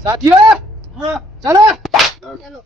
साथियों हाँ चलो चलो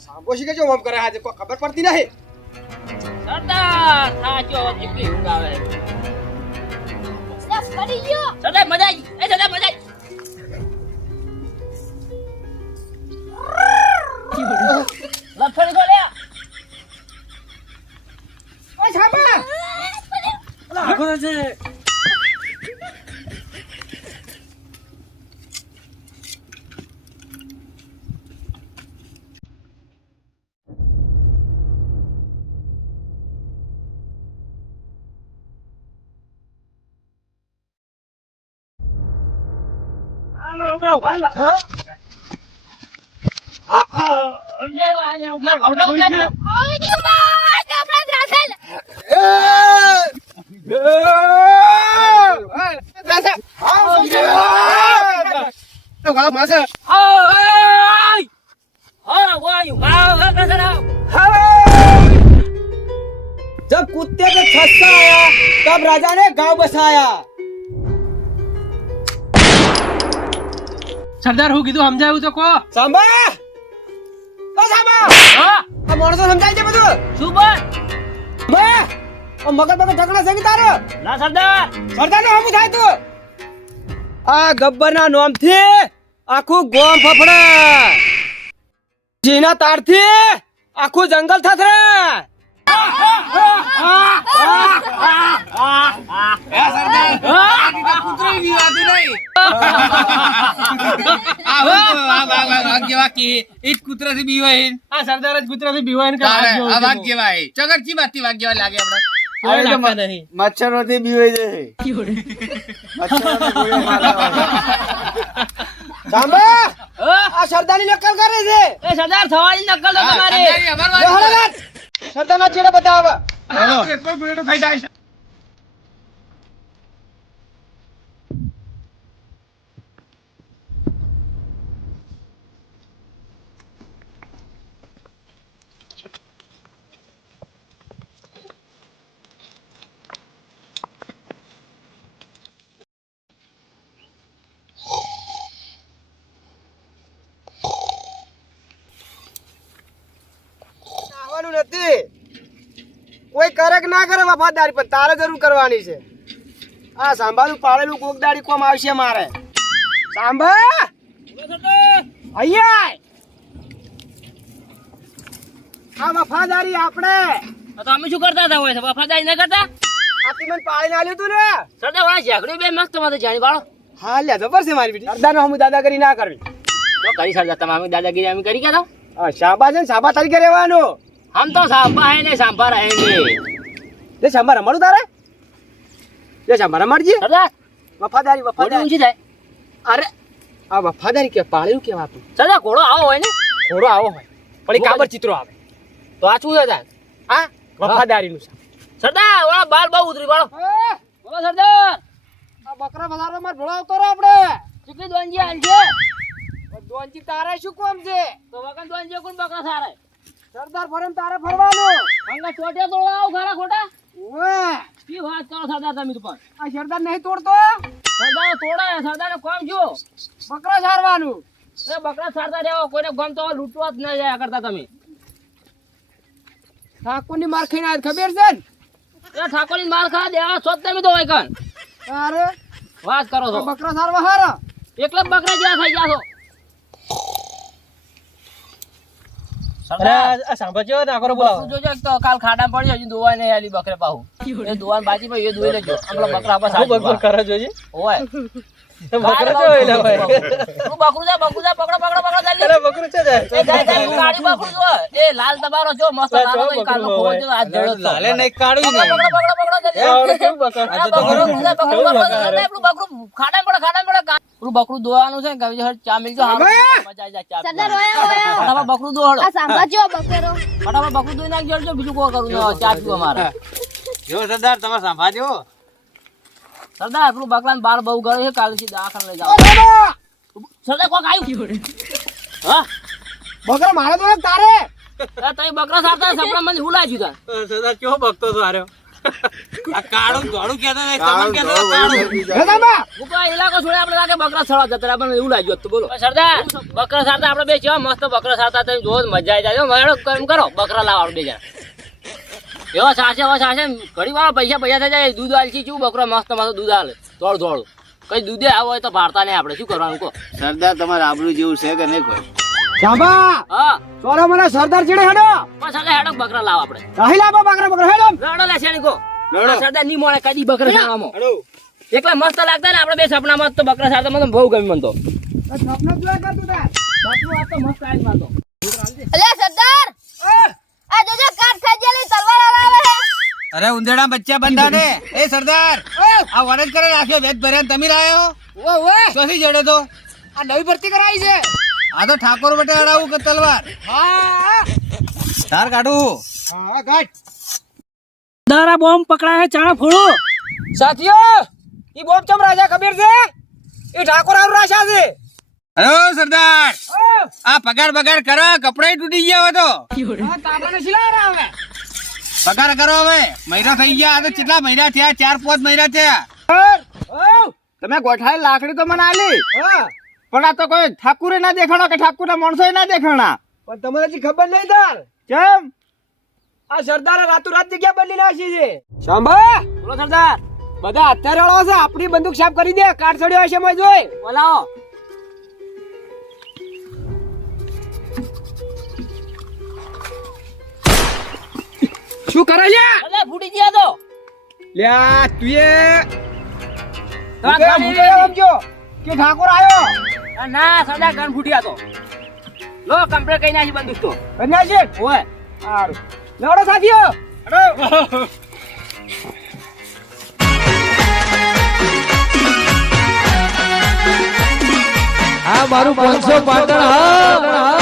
सांपोशी के जो हम करे आज को खबर पड़ती नहीं સરદાર સાચો કેટલી ઊંઘ આવે સરદાર પડી ગયો સરદાર મજા આવી એ સરદાર મજા આવી લફડી ગો લે ઓય છાપા ઓલા આખો છે जब कुत्ते पे छस्सा आया तब राजा ने गांव बसाया સરદાર હું કીધું સમજાયું તો કો सांबा ओ सांबा હા આ માણસો સમજાય છે બધું શું બોલ બા ઓ મગર બગર ઢકણા સંગી તારો ના સરદાર સરદાર નો હમુ થાય તું આ ગબ્બર ના નામ થી આખું ગોમ ફફડા જીના તાર થી આખું જંગલ થથરે કૂતરાથી બીવાય આ સરદાર જ કૂતરાથી બીવાય ને વાઘ જેવાય ચગરચી બાતી વાઘ જેવા લાગે આપણે નહીં મચ્છરો થી બીવાય સાંભળો આ સરદારની નકલ કરે છે એ સરદાર થવાની નકલ તો તમારે સરદારના ચેડે બતાવ કોઈ બેડો થઈ જાય છે નથી કોઈ કરે કે ના કરે વફાદારી પણ તારે જરૂર કરવાની છે આ સાંભાળું પાળેલું કોકદાડી કોમ આવશે મારે સાંભા અહીંયા આ વફાદારી આપણે તો અમે શું કરતા હતા હોય છે વફાદારી ન કરતા આથી મને પાળીને આલ્યું તું ને સરદાર વાળા ઝઘડું બે મસ્ત માથે જાણી વાળો હા લ્યા જબર છે મારી બેટી સરદાર હમ દાદાગીરી ના કરવી તો કરી સરદાર તમે દાદાગીરી અમે કરી ગયા હા શાબા છે ને શાબા તરીકે રહેવાનું हम तो सांपा है ने सांपा रहेंगे લે શાબા રમાડું તારે લે શાબા રમાડજી सरदार વફાદારી ઘોડી વફાદારી ઊંચી થાય અરે આ વફાદારી કે પાળેલું કેવાતું સરદાર ઘોડો આવો હોય ને ઘોડો આવો હોય પણ એ કાબર ચિત્રો આવે તો આ શું સરદાર હા વફાદારીનું છે સરદાર વાળા બાલ બહુ ઉતરી વાળો બોલો સરદાર આ બકરા બજારો માં ઢોળાવતો રે આપણે ચૂકી દોનજી આલ છે દોનજી તારે શું કોમ છે તો વગન દોનજી કોણ બકરા સારે સરદાર ફરમ તારે ફરવાનું અંગા છોટે તોડવા આવ ઘણા ખોટા ઓય કી વાત કરો સરદાર તમે તો પણ આ સરદાર નહીં તોડતો સરદાર તોડે સરદાર કોમ જો બકરા સારવાનું એ બકરા સારતા રહેવો કોઈને ગમ તો લૂંટવા જ ન જાય કરતા તમે ઠાકોરની માર ખાઈને આજ ખબર છે ને એ ઠાકોરની માર ખા દેવા છો જ તમે તો હોય કન અરે વાત કરો છો બકરા સારવા હારા એકલા બકરા જેવા થઈ ગયા છો આ સાંભળજો નાખરો બોલાવો જોજો એક તો કાલ ખાડા પડ્યો હજી દોવાય નહીં આલી બકરે પાહુ એ દોવાન બાજી ભાઈ એ દોઈ લેજો આમલો બકરા આપા સાજી બકરો કરે જોજે ઓય બકરો જો એલા ભાઈ તું બકરું જા પકડો જલ્દી અરે બકરો છે જાય એ જાય તું ગાડી બકરું જો એ લાલ તમારો જો મસ્ત લાલ તો કાલ ખોવો જો આજ જડો તો લાલે નહીં કાઢું નહીં પકડો જલ્દી આવડે કેવું બકરો આ બકરું ખાડા પડે પેલું બકરું દોવાનું છે કે હર ચા મિલજો હારું મજા આવી જાય ચા સરદાર ઓયા ઓયા ફટાફટ બકરું દોહળો આ સાંભળજો બકરો ફટાફટ બકરું દોઈ નાખજો જો બીજું કોઈ કરું ના ચા પીવો મારે જો સરદાર તમે સાંભાળજો સરદાર પેલું બકરાને બાર બહુ ગળે છે કાલથી દવાખાને લઈ જાઓ સરદાર કોક આવ્યું હા બકરા મારે તો તારે તમે બકરા સારતા સપના મને હુલાઈ ગયું સરદાર કેવો બકતો તો આર્યો આ કાળું ધોળું કહેતા નહીં તમને કહેતા કાળું હું તો આ ઇલાકો છોડે આપણે લાગે બકરા સળવા જતા આપણે એવું લાગ્યું હતું બોલો સરદાર બકરા સારતા આપણે બે કેવા મસ્ત બકરા સારતા તમે જોવો મજા આવી જાય મેળો કેમ કરો બકરા લાવો બે જણા એવા સાસે ઘડી વાર પૈસા થઈ જાય દૂધ આલસી શું બકરો મસ્ત દૂધ આલે થોડું કઈ દૂધે આવો હોય તો ભારતા નહીં આપણે શું કરવાનું કહો સરદાર તમારે આબરૂ જેવું છે કે નહીં કોઈ શાંભા હા ચોરો મને સરદાર ચીડે હેડો બસ એટલે હેડો બકરા લાવ આપણે રાહી લાવો બકરા હેડો લડો લે શેણી કો સરદાર ની મોણે કદી બકરા ખાવામાં એકલા મસ્ત લાગતા ને આપણે બે સપનામાં તો બકરા સારતા મને બહુ ગમ્યું મને તો સપના જોયા કરતું તાર બકરું આ તો મસ્ત આવી માતો અલ્યા સરદાર આ જોજો કાટ ખાઈ ગયેલી તલવાર આવે છે અરે ઉંદેડા બચ્ચા બંધા ને એ સરદાર આ વરજ કરે રાખ્યો વેદ ભર્યા તમે લાયો ચોથી જડે તો આ નવી ભરતી કરાવી છે આ તો ઠાકોર બટે અડાવું કે તલવાર હા ધાર કાઢું હા ગાટ દારા બોમ્બ પકડાય ચાણા ફોડો સાથીઓ ઈ બોમ્બ ચમ રાજા ખબર છે એ ઠાકોર આવ રાજા છે અરે સરદાર આ પગાર કરો કપડાય તૂટી ગયા હોય તો તાબાને શિલાર આવે પગાર કરો હવે મહિના થઈ ગયા આ તો કેટલા મહિના થયા 4-5 મહિના થયા તમે ગોઠાઈ લાકડી તો મને આલી હા પણ આ તો કોઈ ઠાકુરે ના દેખાણો કે ઠાકુરના માણસો ના દેખાણા પણ તમને હજી ખબર નહીં તાર કેમ આ સરદારે રાત જગ્યા બદલી નાખી છે શાંભા બોલો સરદાર બધા અત્યારે વાળા છે આપણી બંદૂક સાફ કરી દે કાટ ચડ્યો હશે મેં જોઈ બોલાવો શું કરે છે અલે ફૂટી ગયા તો લ્યા તું એ તમારા ગાડી સમજો કે ઠાકોર આવ્યો ના સરદાર ગન ફૂટ્યા તો લો કમ્પ્લેટ કઈ નાખી બંદૂક તો કન્યા છે ઓય સારું લેવડો સાથીઓ આ મારું 500 પાટણ હા